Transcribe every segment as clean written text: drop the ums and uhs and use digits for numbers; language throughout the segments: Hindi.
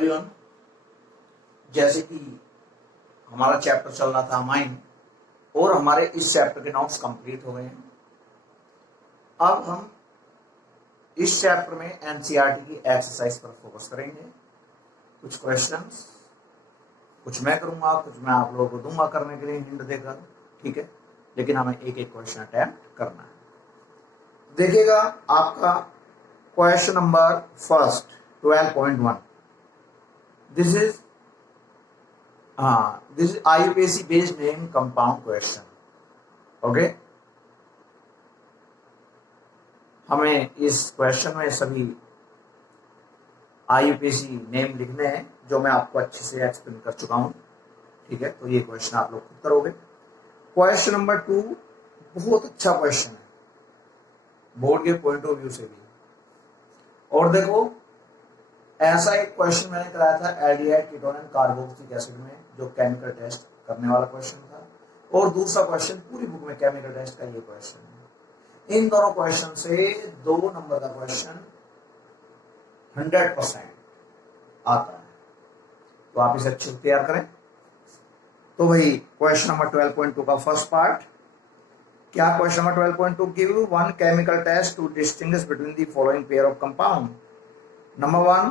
एवरीवन, जैसे कि हमारा चैप्टर चल रहा था अमाइन और हमारे इस चैप्टर के नोट्स कंप्लीट हो गए हैं। अब हम इस चैप्टर में एनसीईआरटी की एक्सरसाइज पर फोकस करेंगे। कुछ क्वेश्चंस कुछ मैं करूंगा, कुछ मैं आप लोगों को दूंगा करने के लिए हिंट देकर, ठीक है। लेकिन हमें एक एक क्वेश्चन अटेम्प्ट करना है। देखिएगा आपका question number first 12.1। This is IUPAC based name compound question. Okay, हमें इस क्वेश्चन में सभी IUPAC नेम लिखने हैं जो मैं आपको अच्छे से एक्सप्लेन कर चुका हूं, ठीक है। तो ये क्वेश्चन आप लोग खुद करोगे। क्वेश्चन नंबर 2 बहुत अच्छा क्वेश्चन है बोर्ड के पॉइंट ऑफ व्यू से भी। और देखो, ऐसा एक क्वेश्चन मैंने कराया था aldehyde ketone and carboxylic acid में, जो केमिकल टेस्ट करने वाला क्वेश्चन था। और दूसरा क्वेश्चन पूरी बुक में केमिकल टेस्ट का ये क्वेश्चन है। इन दोनों क्वेश्चन से 2 नंबर का क्वेश्चन 100% आता है। तो आप इसे अच्छे से तैयार करें। तो भाई क्वेश्चन नंबर 12.2 का फर्स्ट पार्ट क्या? Question number 12.2 give one chemical test to distinguish between the following pair of compound. Number 1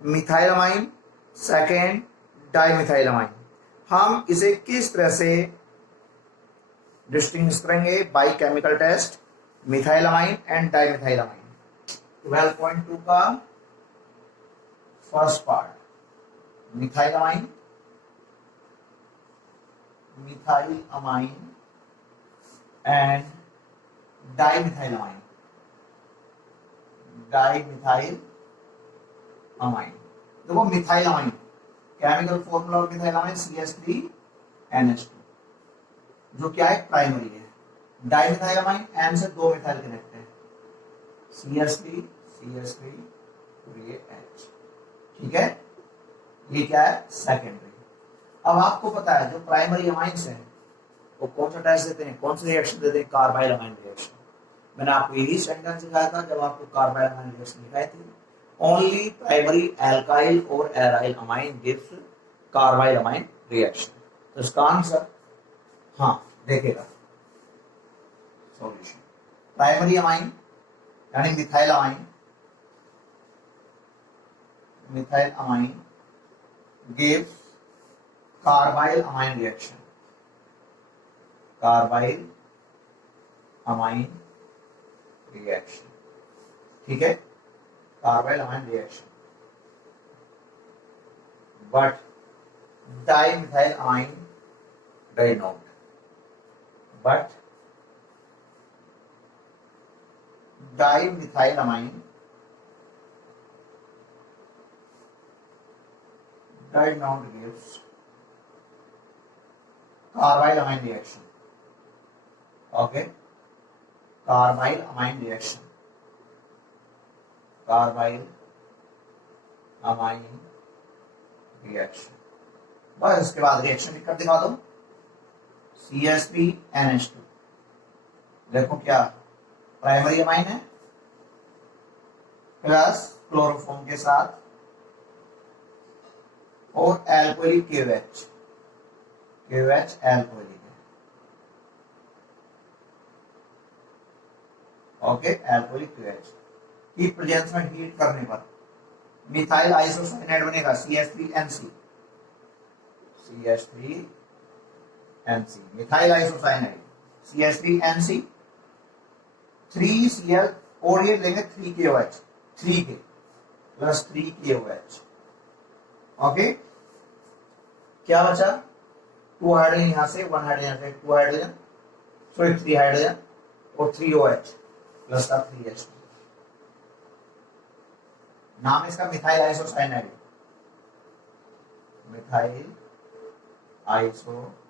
methylamine, second dimethylamine. हम इसे किस तरह से डिस्टिंग्विश करेंगे? By chemical test methylamine and dimethylamine. 12.2 का first part methylamine, methylamine and dimethylamine, dimethyl amine. देखो methylamine chemical formula of methylamine CH3NH2, जो क्या है प्राइमरी है। डाइमिथाइलमाइन N से 2 मिथाइल कनेक्ट है, CH3 और ये H, ठीक है। ये क्या है? सेकेंडरी। अब आपको पता है जो प्राइमरी अमाइंस है वो कौन सा टेस्ट देते हैं, कौन सा रिएक्शन देते हैं? Carbyl amine reaction. मैंने आपको यही सेंटेंस सिखाया था जब आपको कार्बाइल अमाइन रिएक्शन दिखाई थी। ओनली प्राइमरी एल्काइल और aryl amine gives carbyl amine reaction. तो इसका आंसर हाँ देखेगा सॉल्यूशन। प्राइमरी अमाइन यानी methyl amine, methyl amine gives carbyl amine reaction, carbyl amine reaction, ठीक है। Carbyl amine reaction. But dimethyl amine does not. But dimethyl amine does not gives carbyl amine reaction. Okay, carbyl amine reaction, carbyl amine reaction। बस इसके बाद रिएक्शन लिख कर दिखा दो। CH3NH2 देखो क्या प्राइमरी अमाइन है प्लस क्लोरोफॉर्म के साथ और एल्कोहलिक KOH एल्कोहलिक है। ओके, एल्कोहलिक KOH की प्रेजेंस में हीट करने पर मिथाइल आइसोसाइनाइड बनेगा CH3NC, methyl isocyanide CH3NC 3Cl और ये लेंगे 3KOH, 3K plus 3KOH। Okay, क्या बचा? 2 हाइड्रोजन यहां से, 1 हाइड्रोजन से, 2 हाइड्रोजन सॉरी 3 हाइड्रोजन और 3OH प्लस का 3H। नाम इसका methyl isocyanide, methyl isocyanide.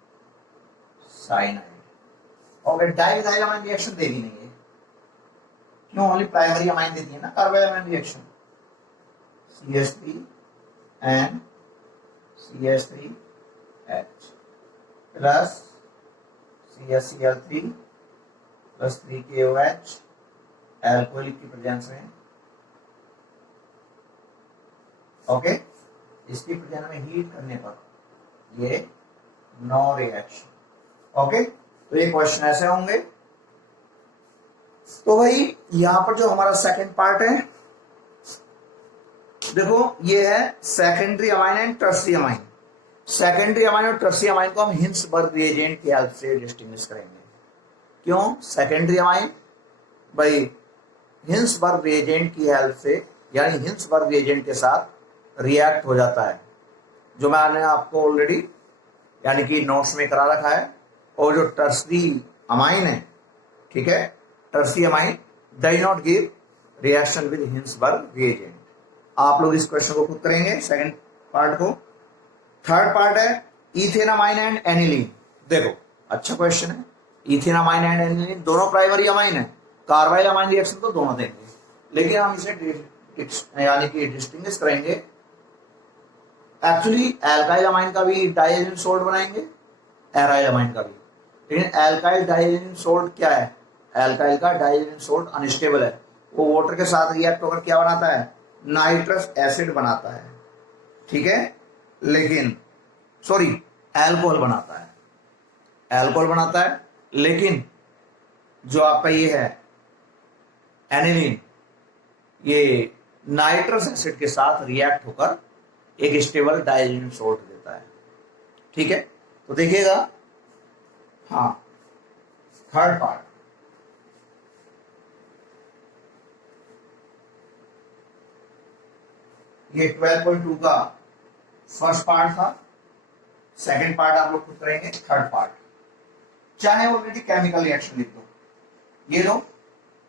Okay, dimethyl amine reaction देगी नहीं है, क्यों? ओनली प्राइमरी अमाइन देती है ना carbyl amine reaction. CH3 and CH3H plus CHCl3 plus 3KOH alcoholic की प्रेजेंस में। ओके, इसकी प्रेजेंस में हीट करने पर ये नो रिएक्शन। ओके, तो ये क्वेश्चन ऐसे होंगे। तो भाई यहां पर जो हमारा सेकंड पार्ट है, देखो ये है secondary amine and tertiary amine. Secondary amine और टर्शियरी अमाइन को हम हिंसबर्ग रिएजेंट की हेल्प से डिस्टिंग्विश करेंगे। क्यों सेकेंडरी अमाइन? भाई हिंसबर्ग रिएजेंट की हेल्प से, यानी हिंसबर्ग रिएजेंट के साथ रिएक्ट हो जाता है, जो मैंने आपको ऑलरेडी यानी कि नोट्स में करा रखा है। और जो टर्शियरी अमाइन है, ठीक है, tertiary amine does not give reaction with Hinsberg reagent. आप लोग इस क्वेश्चन को खुद करेंगे, सेकंड पार्ट को। थर्ड पार्ट है इथेनामाइन एंड एनिलीन। देखो अच्छा क्वेश्चन है। इथेनामाइन एंड एनिलीन दोनों प्राइमरी अमाइन है, कार्बाइल अमाइन रिएक्शन तो दोनों देंगे, लेकिन हम इसे यानी कि डिस्टिंग्विश करेंगे। एक्चुअली एल्काइल अमाइन का भी डाइएजेनिक सोल्ट बनाएंगे, एराइल अमाइन का भी, लेकिन एल्काइल डाइएजेनिक सोल्ट क्या है? एल्काइल का डाइएजेनिक सोल्ट अनस्टेबल है, वो वाटर के साथ रिएक्ट होकर क्या बनाता है? नाइट्रस एसिड बनाता है, ठीक है, लेकिन सॉरी एल्कोहल बनाता है, एल्कोहल बनाता है। लेकिन जो आपका ये है एनिलीन, ये नाइट्रस एसिड के साथ रिएक्ट होकर एक स्टेबल डाइजेनिक सोल्ट देता है, ठीक है। तो देखिएगा, हाँ थर्ड पार्ट, ये 12.2 का फर्स्ट पार्ट था। सेकंड पार्ट आप लोग खुद करेंगे। थर्ड पार्ट चाहे ऑलरेडी केमिकल रिएक्शन लिख दो। ये लो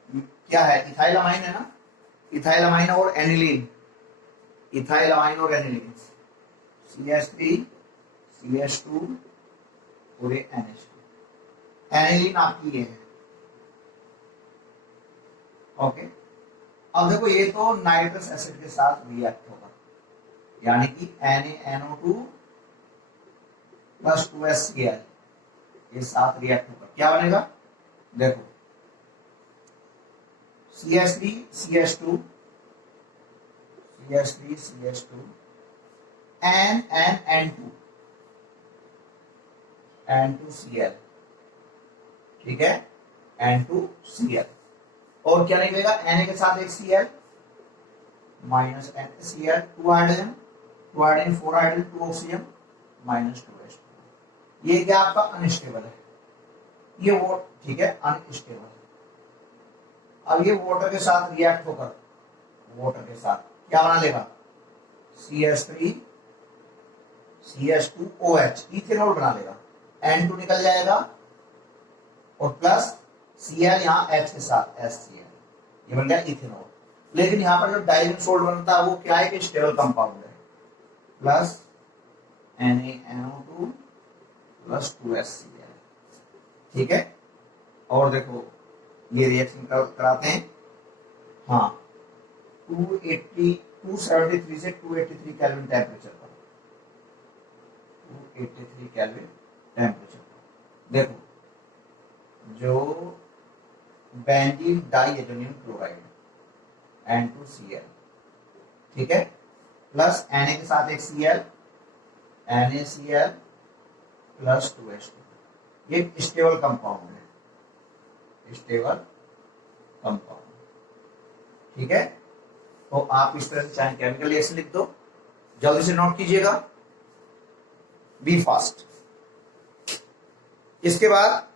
क्या है? इथाइल अमाइन है ना, इथाइल अमाइन और एनिलीन, इथाइल अमाइन और एनिलीन, CH3 CH2 और ये NH2। एनिलीन आपकी ये है, ओके। अब देखो ये तो नाइट्रस एसिड के साथ रिएक्ट होगा, यानी कि NaNO2 प्लस 2HCl ये साथ रिएक्ट होगा, क्या बनेगा? देखो CH3 CH2 CH3 CH2 N2 N2Cl, ठीक है, N2Cl। और क्या निकलेगा? Na के साथ एक Cl minus NaCl, 2 hydrogen 4 hydrogen 2 oxygen minus 2H2। ये क्या आपका अनस्टेबल है, ये वो ठीक है अनस्टेबल है। अब ये वाटर के साथ रिएक्ट होकर वाटर के साथ क्या बना लेगा? CH3 CH2OH इथेनॉल बना लेगा, N2 निकल जाएगा और प्लस Cl यहाँ H के साथ HCl, ये बन गया इथेनॉल। लेकिन यहाँ पर जो डाइजेनिक सोल्ट बनता है वो क्या है कि स्टेबल कंपाउंड है, प्लस NaNO2 प्लस 2HCl, ठीक है। और देखो ये रिएक्शन कराते हैं, हाँ 273 से 283 केल्विन टेम्परेचर पर, 283 केल्विन टेम्परेचर पर। देखो जो बेंजीन डाइएथोनियम क्लोराइड N2Cl, ठीक है, प्लस Na के साथ एक Cl NaCl प्लस 2H2, ये स्टेबल कंपाउंड है, स्टेबल कंपाउंड, ठीक है। तो आप इस तरह से चाहे केमिकल रिएक्शन लिख दो, जल्दी से नोट कीजिएगा, बी फास्ट। इसके बाद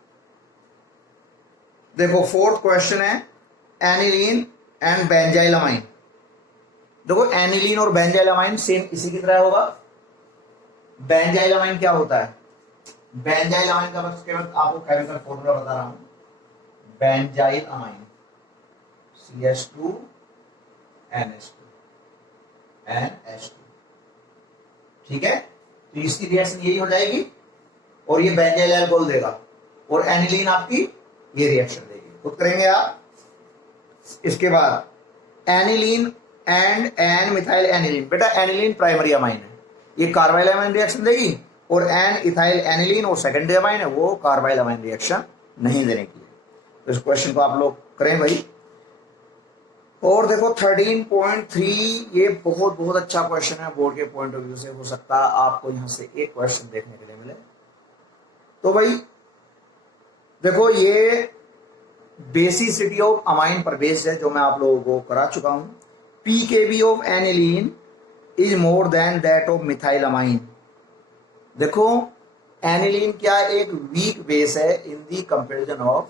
देखो फोर्थ क्वेश्चन है एनिलीन एंड बेंजाइल अमाइन। देखो एनिलीन और बेंजाइल अमाइन सेम इसी की तरह होगा। बेंजाइल अमाइन क्या होता है? बेंजाइल अमाइन का बस केवल आपको केमिकल फॉर्मूला बता रहा हूं, benzyl amine CH2 NH2 NH2, ठीक है। तो इसकी रिएक्शन यही हो जाएगी और ये बेंजाइल अल्कोहल देगा और एनिलीन आपकी ये रिएक्शन देगी, खुद करेंगे आप। इसके बाद aniline and N methyl aniline, बेटा एनिलीन प्राइमरी अमाइन है, ये कार्बाइल अमाइन रिएक्शन देगी, और एन इथाइल एनिलीन और सेकेंडरी अमाइन है, वो कार्बाइल अमाइन रिएक्शन नहीं देने की है। तो इस क्वेश्चन को आप लोग करें भाई। और देखो 13.3, ये बहुत बहुत अच्छा क्वेश्चन है बोर्ड के पॉइंट ऑफ व्यू से। हो सकता है आपको यहां से एक क्वेश्चन देखने के लिए मिले। तो भाई देखो, ये बेसिसिटी ऑफ अमाइन पर बेस्ड है, जो मैं आप लोगों को करा चुका हूं। PKb of aniline is more than that of methyl amine. देखो, एनिलीन क्या एक वीक बेस है in the comparison of,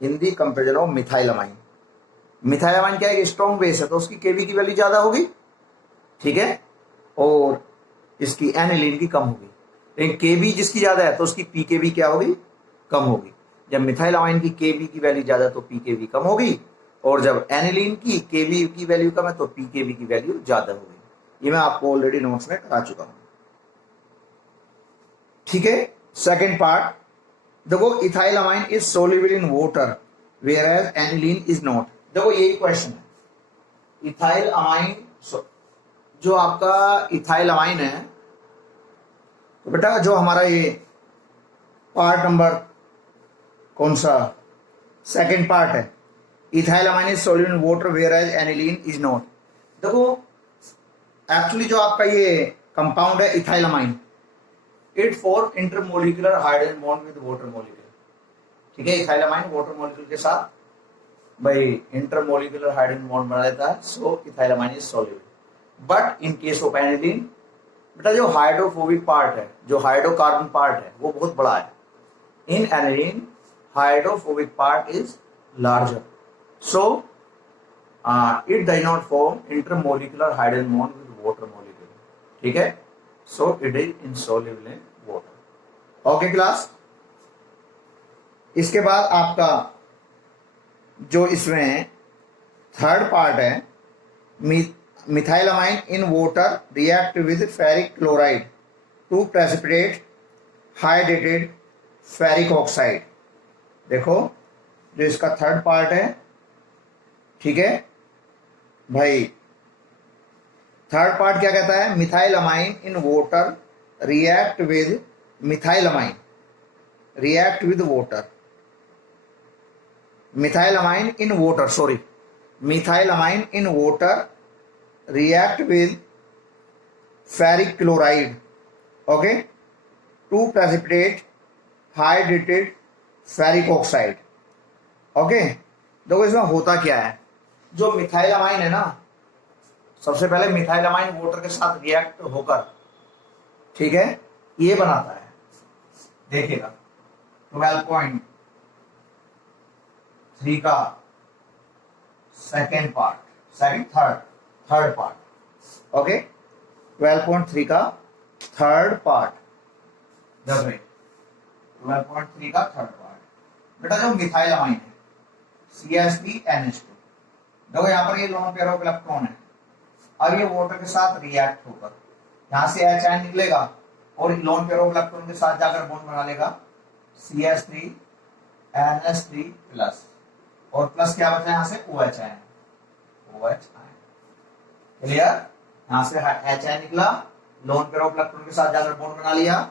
in the comparison of methyl amine. Methyl amine क्या एक स्ट्रॉन्ग बेस है, तो उसकी केबी की वैल्यू ज्यादा होगी, ठीक है, और इसकी एनिलीन की कम होगी। लेकिन केबी जिसकी ज्यादा है तो उसकी पीकेबी क्या होगी, कम होगी। जब मिथाइल अमाइन की केबी की वैल्यू ज्यादा है तो पीकेबी कम होगी, और जब एनिलीन की केबी की वैल्यू कम है तो पीकेबी की वैल्यू ज्यादा होगी। ये मैं आपको ऑलरेडी नोट्स में करा चुका हूं, ठीक है। सेकेंड पार्ट, देखो ethyl amine is soluble in water whereas aniline is not. देखो यही क्वेश्चन है, इथाइल अमाइन, जो आपका इथाइल अमाइन है, तो बेटा जो हमारा ये पार्ट नंबर कौन सा, सेकेंड पार्ट है, ethyl amine is soluble in water whereas aniline is not. देखो एक्चुअली जो आपका ये कंपाउंड है ethyl amine, it form intermolecular hydrogen bond with water molecule, ठीक है। इथाइल अमाइन वाटर मॉलिक्यूल के साथ भाई इंटरमोलिकुलर हाइड्रोजन बॉन्ड बना देता है, so ethyl amine is soluble. But in case of aniline, बेटा जो हाइड्रोफोबिक पार्ट है, जो हाइड्रोकार्बन पार्ट है, वो बहुत बड़ा है। In aniline hydrophobic part is larger, so it does not form intermolecular hydrogen bond with water molecule, ठीक है। So it is insoluble in water. Okay class. इसके बाद आपका जो इसमें थर्ड पार्ट है, methyl amine in water react with ferric chloride to precipitate hydrated ferric oxide. देखो जो इसका थर्ड पार्ट है, ठीक है भाई, थर्ड पार्ट क्या कहता है, methyl amine in water react with, methyl amine react with water, methyl amine in water, sorry, methyl amine in water react with ferric chloride, okay, to precipitate hydrated ferric oxide, okay। देखो इसमें होता क्या है, जो मिथाइल अमाइन है ना, सबसे पहले मिथाइल अमाइन वाटर के साथ रिएक्ट होकर, ठीक है, ये बनाता है, देखिएगा 12.3 का second part, third part, okay, 12.3 का थर्ड पार्ट, 12.3 का थर्ड पार्ट। बेटा जो मिथाइल अमाइन है CH3NH2, देखो यहाँ पर ये लोन पेयर ऑफ इलेक्ट्रॉन है, अब ये वाटर के साथ रिएक्ट होकर यहाँ से H निकलेगा और लोन पेयर ऑफ इलेक्ट्रॉन के साथ जाकर बॉन्ड बना लेगा CH3NH3 प्लस, और प्लस क्या बचा यहाँ से OH आयन, क्लियर। यहां से H निकला, लोन पेयर ऑफ इलेक्ट्रॉन के साथ जाकर बॉन्ड बना लिया,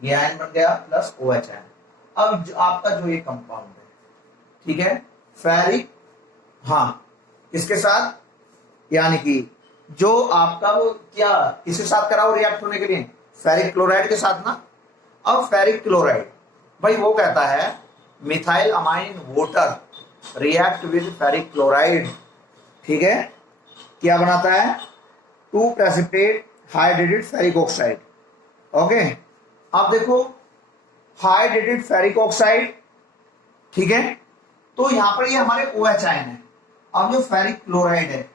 ये आयन बन गया प्लस OH आयन। अब आपका जो ये कंपाउंड है, ठीक है, फेरिक, इसके साथ, यानी कि जो आपका वो क्या किसके साथ करा हो रिएक्ट होने के लिए, फेरिक क्लोराइड के साथ ना। अब फेरिक क्लोराइड भाई वो कहता है methyl amine water react with ferric chloride, ठीक है, क्या बनाता है, to precipitate hydrated ferric oxide, okay. अब देखो हाइड्रेटेड फेरिक ऑक्साइड, ठीक है, तो यहां पर ये हमारे OH आयन है। अब जो फेरिक क्लोराइड है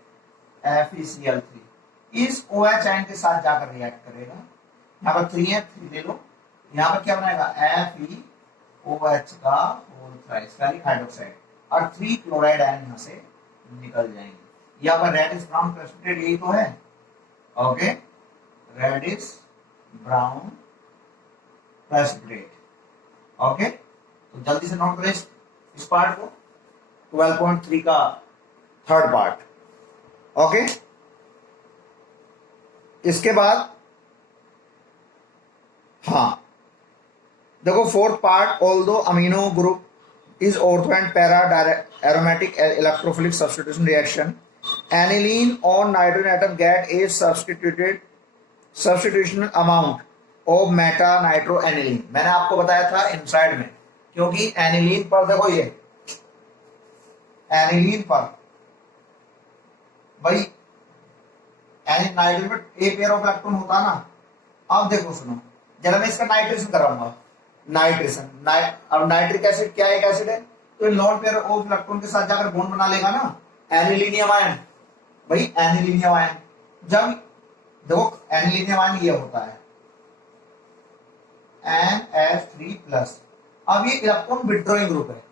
FeCl3 इस OH आयन के साथ जाकर रिएक्ट करेगा, यहाँ पर 3 है, 3 ले लो, यहाँ पर क्या बनाएगा FeOH का होल थ्राइस फेरिक हाइड्रोक्साइड, और 3 क्लोराइड आयन यहाँ से निकल जाएंगे। यहाँ पर रेडिश ब्राउन प्रेसिपिटेट यही तो है, okay, reddish brown precipitate, okay. तो जल्दी से नोट करें इस पार्ट को, 12.3 का थर्ड पार्ट, ओके। इसके बाद देखो fourth part, although amino group is ortho and para aromatic electrophilic substitution reaction. Aniline on nitrogen atom get a substitution amount of meta nitroaniline. मैंने आपको बताया था इनसाइड में, क्योंकि एनिलीन पर देखो, ये एनिलीन पर भाई नाइट्रोजन में एक पेयर ऑफ इलेक्ट्रॉन होता ना। अब देखो सुनो, जरा मैं इसका नाइट्रेशन कराऊंगा, नाइट्रेशन अब नाइट्रिक एसिड क्या एक एसिड है, तो लॉन्ग पेयर ऑफ इलेक्ट्रॉन के साथ जाकर बॉन्ड बना लेगा ना एनिलीनियम आयन। भाई एनिलीनियम आयन, जब देखो एनिलीनियम आयन ये होता है NH3+। अब ये इलेक्ट्रॉन विथड्रॉइंग ग्रुप है,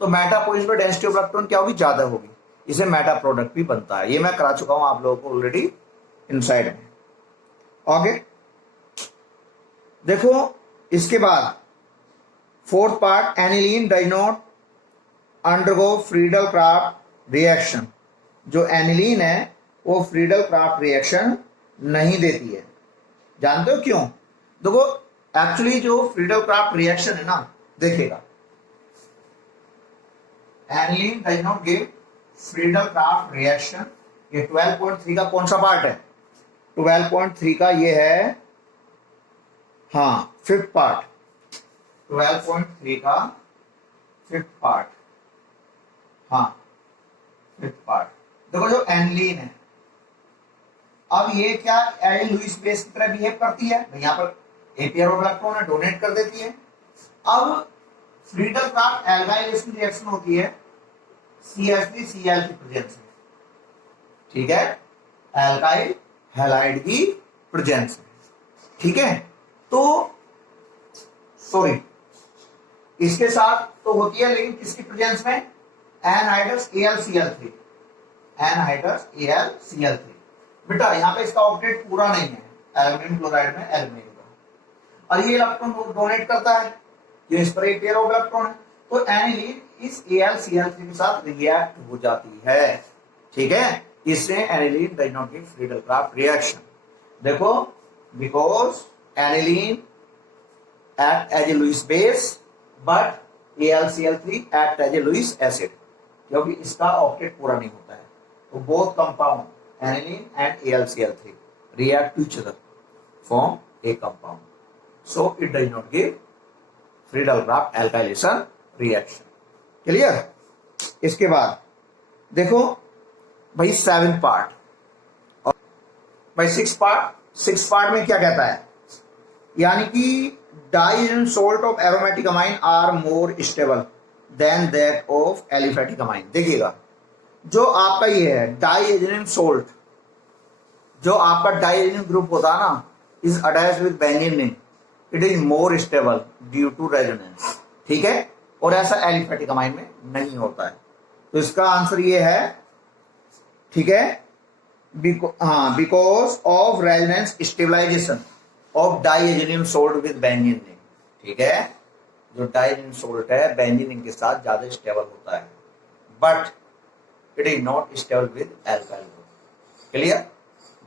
तो मेटा पोजीशन पर डेंसिटी ऑफ इलेक्ट्रॉन क्या होगी, ज्यादा होगी, इसे मेटा प्रोडक्ट भी बनता है। ये मैं करा चुका हूं आप लोगों को ऑलरेडी इनसाइड में। ओके, देखो इसके बाद fourth part, aniline does not undergo Friedel Crafts reaction. जो एनिलीन है वो फ्रीडल क्राफ्ट रिएक्शन नहीं देती है। जानते हो क्यों? देखो एक्चुअली जो फ्रीडल क्राफ्ट रिएक्शन है ना, देखिएगा aniline does not give Friedel Crafts reaction. ये 12.3 का कौन सा पार्ट है? 12.3 का ये है, हाँ, फिफ्थ पार्ट। 12.3 का फिफ्थ पार्ट, हाँ फिफ्थ पार्ट। देखो जो एनिलीन है, अब ये क्या एज लुईस बेस की तरह बिहेव करती है, यहाँ पर एक पेयर ऑफ इलेक्ट्रॉन है, डोनेट कर देती है। अब फ्रीडल क्राफ्ट एल्गाइलेशन रिएक्शन होती है CH3Cl की प्रेजेंस में, ठीक है, एल्काइल हैलाइड की प्रेजेंस में, ठीक है। तो सॉरी, इसके साथ तो होती है, लेकिन किसकी प्रेजेंस में? Anhydrous AlCl3, anhydrous AlCl3। बेटा यहाँ पे इसका ऑक्टेट पूरा नहीं है, एल्यूमिनियम क्लोराइड में एल्यूमिनियम का, और ये इलेक्ट्रॉन डोनेट करता है, जो इस पर एक पेयर ऑफ इलेक्ट्रॉन है, तो एनिलीन इस AlCl3 के साथ रिएक्ट हो जाती है, ठीक है। इससे aniline does not give Friedel Crafts reaction. देखो, because aniline act as a Lewis base but AlCl3 act as a Lewis acid, क्योंकि इसका ऑक्टेट पूरा नहीं होता है, तो both compound aniline and AlCl3 react to each other form a compound, so it does not give Friedel craft alkylation reaction. Clear? इसके बाद देखो भाई सेवन पार्ट, और भाई सिक्स पार्ट में क्या कहता है, यानी कि diazene salt of aromatic amine are more stable than that of aliphatic amine. देखिएगा, जो आपका ये है डाइजेनियम सोल्ट, जो आपका डाइजेनियम ग्रुप होता है ना, is attached with benzene, it is more stable due to resonance, ठीक है, और ऐसा एलिफेटिक अमाइन में नहीं होता है। तो इसका आंसर ये है, ठीक है, because of resonance stabilization of diazonium salt with benzene, ठीक है। जो डाइजेनियम सोल्ट है बेंजीन के साथ ज्यादा स्टेबल होता है, but it is not stable with alkyl group. Clear?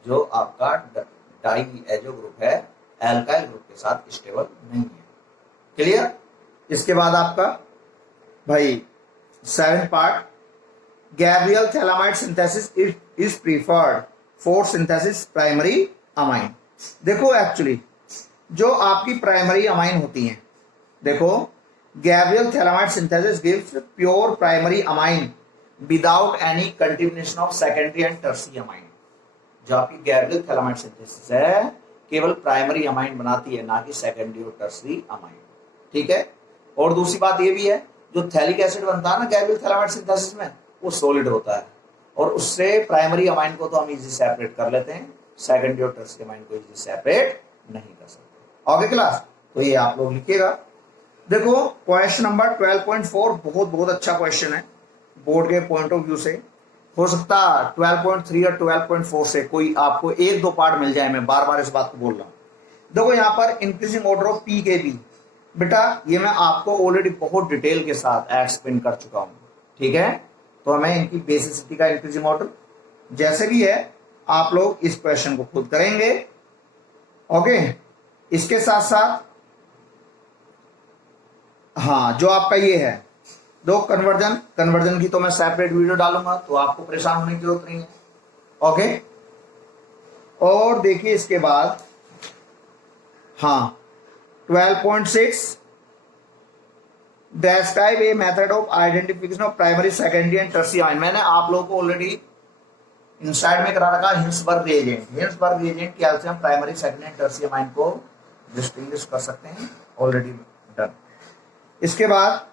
जो आपका डाइएजो ग्रुप है एल्काइल ग्रुप के साथ स्टेबल नहीं है। क्लियर? इसके बाद आपका भाई seven part, Gabriel phthalimide synthesis is preferred for synthesis primary amine. देखो एक्चुअली जो आपकी प्राइमरी अमाइन होती हैं, देखो Gabriel phthalimide synthesis gives pure primary amine without any continuation of secondary and tertiary amine. जो आपकी गैब्रियल थैलामाइड सिंथेसिस है केवल प्राइमरी अमाइन बनाती है, ना कि सेकेंडरी और टर्शियरी अमाइन, ठीक है। और दूसरी बात ये भी है, जो थैलिक एसिड बनता है ना गैब्रियल थैलामाइड सिंथेसिस में, वो सॉलिड होता है, और उससे प्राइमरी अमाइन को तो हम इजी सेपरेट कर लेते हैं, सेकेंडरी और टर्शियरी अमाइन को इजी सेपरेट नहीं कर सकते। ओके क्लास, तो ये आप लोग लिखिएगा। देखो क्वेश्चन नंबर 12.4 बहुत अच्छा क्वेश्चन है बोर्ड के पॉइंट ऑफ व्यू से। हो सकता 12.3 और 12.4 से कोई आपको एक दो पार्ट मिल जाए, मैं बार बार इस बात को बोल रहा हूँ। देखो यहाँ पर इंक्रीजिंग ऑर्डर ऑफ PKB, बेटा ये मैं आपको ऑलरेडी बहुत डिटेल के साथ एक्सप्लेन कर चुका हूँ, ठीक है। तो हमें इनकी बेसिसिटी का इंक्रीजिंग ऑर्डर जैसे भी है आप लोग इस क्वेश्चन को खुद करेंगे, ओके। इसके साथ साथ हाँ जो आपका ये है, दो कन्वर्जन की तो मैं सेपरेट वीडियो डालूंगा, तो आपको परेशान होने की जरूरत नहीं है। ओके, और देखिए इसके बाद, हाँ 12.6 describe a method of identification of primary, secondary and tertiary ion। मैंने आप लोगों को ऑलरेडी इनसाइड में करा रखा हिंसबर्ग रिएजेंट की हेल्प से हम primary, secondary and tertiary amine को डिस्टिंग्विश कर सकते हैं, ऑलरेडी डन। इसके बाद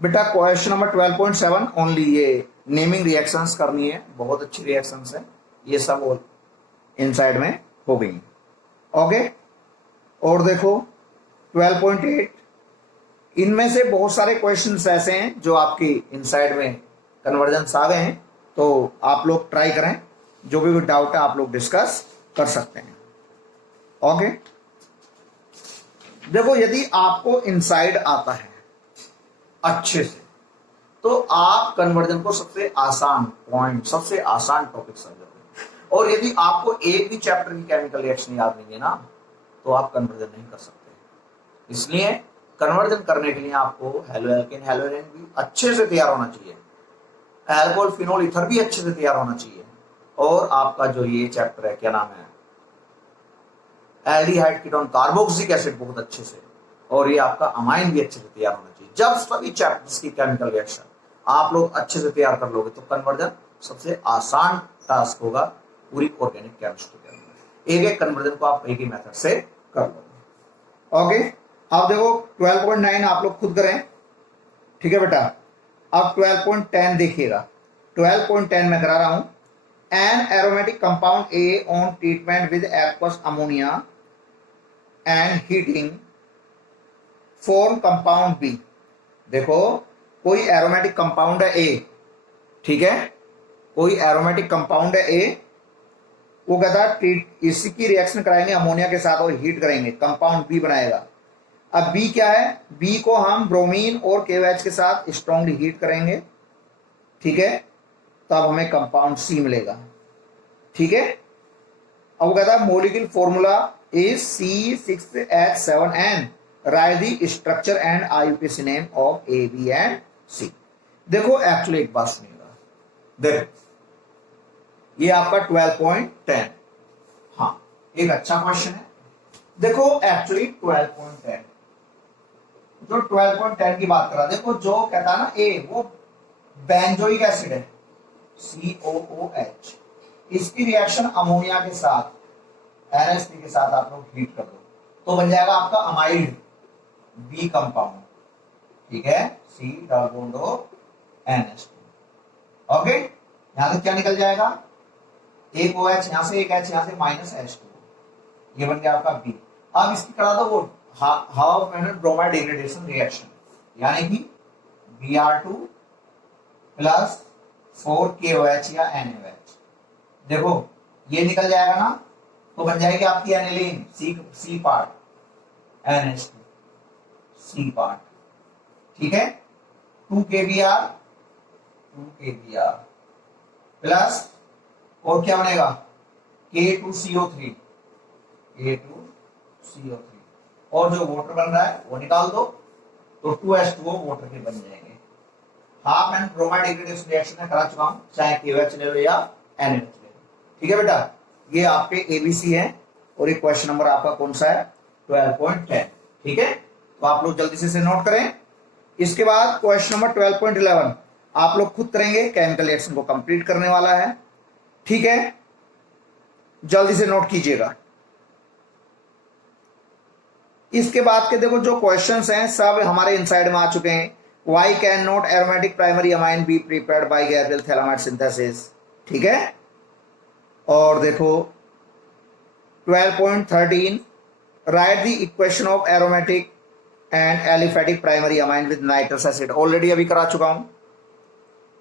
बेटा क्वेश्चन नंबर 12.7 ओनली, ये नेमिंग रिएक्शंस करनी है, बहुत अच्छी रिएक्शंस है, ये सब इनसाइड में हो गई। ओके, और देखो 12.8, इनमें से बहुत सारे क्वेश्चंस ऐसे हैं जो आपकी इनसाइड में कन्वर्जेंस आ गए हैं, तो आप लोग ट्राई करें, जो भी कोई डाउट है आप लोग डिस्कस कर सकते हैं। ओके, देखो यदि आपको इनसाइड आता है अच्छे से, तो आप कन्वर्जन को सबसे आसान पॉइंट, सबसे आसान टॉपिक समझोगे। और यदि आपको एक भी चैप्टर की केमिकल रिएक्शन याद नहीं है ना, तो आप कन्वर्जन नहीं कर सकते। इसलिए कन्वर्जन करने के लिए आपको हेलोएल्केन, हेलोएन भी अच्छे से तैयार होना चाहिए, अल्कोहल, फिनोल, ईथर भी अच्छे से तैयार होना चाहिए, और आपका जो ये चैप्टर है, क्या नाम है, एल्डिहाइड, कीटोन, कार्बोक्सिलिक एसिड, बहुत अच्छे से, और ये आपका अमाइन भी अच्छे से तैयार होना चाहिए। जब सभी चैप्टर्स की केमिकल रिएक्शन आप लोग अच्छे से तैयार कर लोगे, तो कन्वर्जन सबसे आसान टास्क होगा पूरी ऑर्गेनिक केमिस्ट्री के अंदर। एक एक कन्वर्जन को आप एक ही मेथड से कर लोगे। ओके, अब देखो 12.9 आप लोग खुद करें, ठीक है बेटा। अब 12.10 देखिएगा, 12.10 में करा रहा हूं, an aromatic compound A on treatment with aqueous ammonia and heating form compound B. देखो कोई एरोमेटिक कंपाउंड है ए, ठीक है, कोई एरोमेटिक कंपाउंड है ए, वो कहता है इसकी रिएक्शन कराएंगे अमोनिया के साथ और हीट करेंगे, कंपाउंड बी बनाएगा। अब बी क्या है, बी को हम ब्रोमीन और KOH के साथ स्ट्रांगली हीट करेंगे, ठीक है, तब हमें कंपाउंड सी मिलेगा, ठीक है। अब वो कहता है molecule formula is C6H7N, right the structure and IUPAC name of A, B and C। देखो एक्चुअली एक बात सुनिएगा, देखो ये आपका 12.10, हाँ एक अच्छा क्वेश्चन है। देखो एक्चुअली 12.10, जो 12.10 की बात कर रहा, देखो जो कहता है ना ए, वो बेंजोइक एसिड है COOH, इसकी रिएक्शन अमोनिया के साथ NH3 के साथ आप लोग हीट कर दो, तो बन जाएगा आपका अमाइड बी कंपाउंड, ठीक है, C double bond O NH2। Okay, यहां तक क्या निकल जाएगा, एक OH यहां से, एक H यहां से, माइनस H2, ये बन गया आपका बी। अब इसकी करा दो वो half manner bromide degradation reaction, यानी कि Br2 प्लस 4 KOH या NaOH, देखो ये निकल जाएगा ना, तो बन जाएगी आपकी aniline C part, NH2 C part, ठीक है, 2 KBr प्लस और क्या बनेगा K2CO3, और जो वाटर बन रहा है वो निकाल दो, तो 2H2O वाटर के बन जाएंगे। Half and bromide degradation reaction में करा चुका हूं, चाहे KOH ले लो या NH ले लो, ठीक है बेटा। ये आपके ABC है, और एक क्वेश्चन नंबर आपका कौन सा है, 12.10, ठीक है, तो आप लोग जल्दी से नोट करें। इसके बाद क्वेश्चन नंबर 12.11 आप लोग खुद करेंगे, केमिकल रिएक्शन को कंप्लीट करने वाला है, ठीक है, जल्दी से नोट कीजिएगा। इसके बाद के देखो जो क्वेश्चंस हैं सब हमारे इनसाइड में आ चुके हैं। Why can not aromatic primary amine be prepared by Gabriel phthalimide synthesis, ठीक है। और देखो 12.13 write the equation of aromatic and aliphatic primary amine with nitrous acid, already अभी करा चुका हूं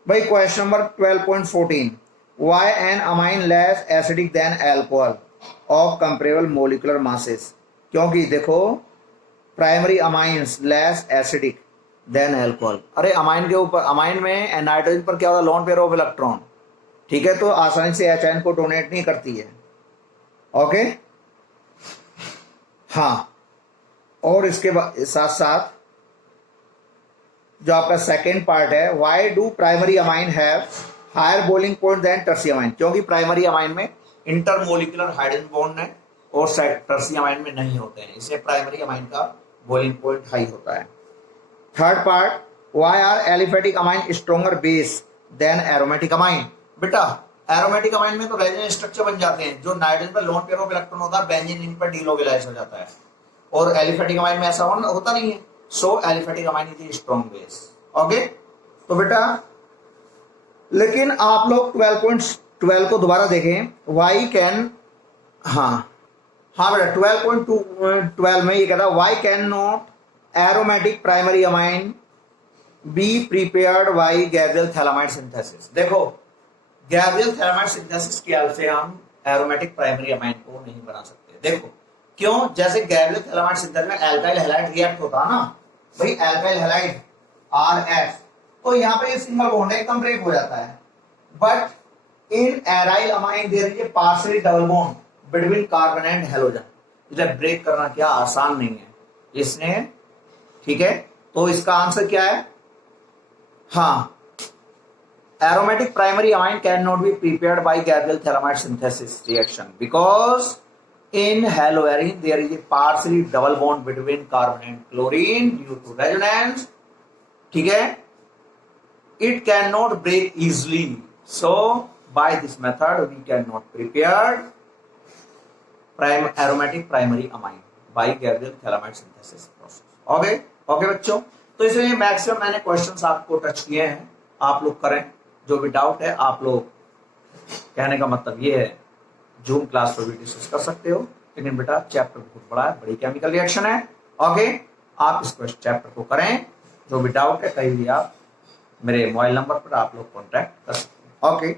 भाई। Question number 12.14 why an amine less acidic than alcohol of comparable molecular masses, क्योंकि देखो primary amines less acidic than alcohol, अरे अमाइन के ऊपर, अमाइन में नाइट्रोजन पर क्या होता है, लोन पेयर ऑफ इलेक्ट्रॉन, ठीक है, तो आसानी से H को डोनेट नहीं करती है, ओके, हाँ। और इसके साथ साथ जो आपका सेकेंड पार्ट है, why do primary amine have higher boiling point than tertiary amine, क्योंकि प्राइमरी अमाइन में इंटरमोलिकुलर हाइड्रोजन बॉन्ड है और टर्सी अमाइन में नहीं होते हैं, इसलिए प्राइमरी अमाइन का बॉइलिंग पॉइंट हाई होता है। Third part, why are aliphatic amine stronger base than aromatic amine. बेटा एरोमेटिक अमाइन में तो रेजोनेंस स्ट्रक्चर बन जाते हैं, जो नाइट्रोजन पर लोन पेयर ऑफ इलेक्ट्रॉन होता है बेंजीन इन पर डीलोबिलाइज हो जाता है, और एलिफेटिक अमाइन में ऐसा होता नहीं है। So aliphatic amine is strong base. Okay, तो बेटा लेकिन आप लोग 12.12 को दोबारा देखें, वाई कैन, हाँ बेटा 12.12 में ये कहता है why can not aromatic primary amine be prepared by Gabriel phthalimide synthesis. देखो गैब्रियल थैलामाइड सिंथेसिस की हेल्प से हम एरोमेटिक प्राइमरी अमाइन को नहीं बना सकते। देखो क्यों, जैसे गैब्रियल थैलामाइड सिंथेसिस में एल्काइल हैलाइड रिएक्ट होता ना भाई, एल्काइल हैलाइड RH, तो यहाँ पे ये सिंगल बॉन्ड एकदम ब्रेक हो जाता है, but in aryl amine there is a partially double bond between carbon and halogen. इसे ब्रेक करना क्या आसान नहीं है इसने, ठीक है। तो इसका आंसर क्या है, हाँ, aromatic primary amine cannot be prepared by Gabriel Thalamide synthesis reaction because in haloarine there is a partially double bond between carbon and chlorine due to resonance, ठीक है, it cannot break easily, so by this method we cannot prepare aromatic primary amine by Gabriel Thalamide synthesis process। Okay बच्चों, तो इसलिए मैक्सिमम मैंने क्वेश्चंस आपको टच किए हैं, आप लोग करें, जो भी डाउट है आप लोग, कहने का मतलब ये है जूम क्लास पर भी डिस्कस कर सकते हो, लेकिन बेटा चैप्टर बहुत बड़ा है, बड़ी केमिकल रिएक्शन है। ओके, आप इस चैप्टर को करें, जो भी डाउट है कहीं भी आप मेरे मोबाइल नंबर पर आप लोग कॉन्टैक्ट कर सकते हैं। ओके।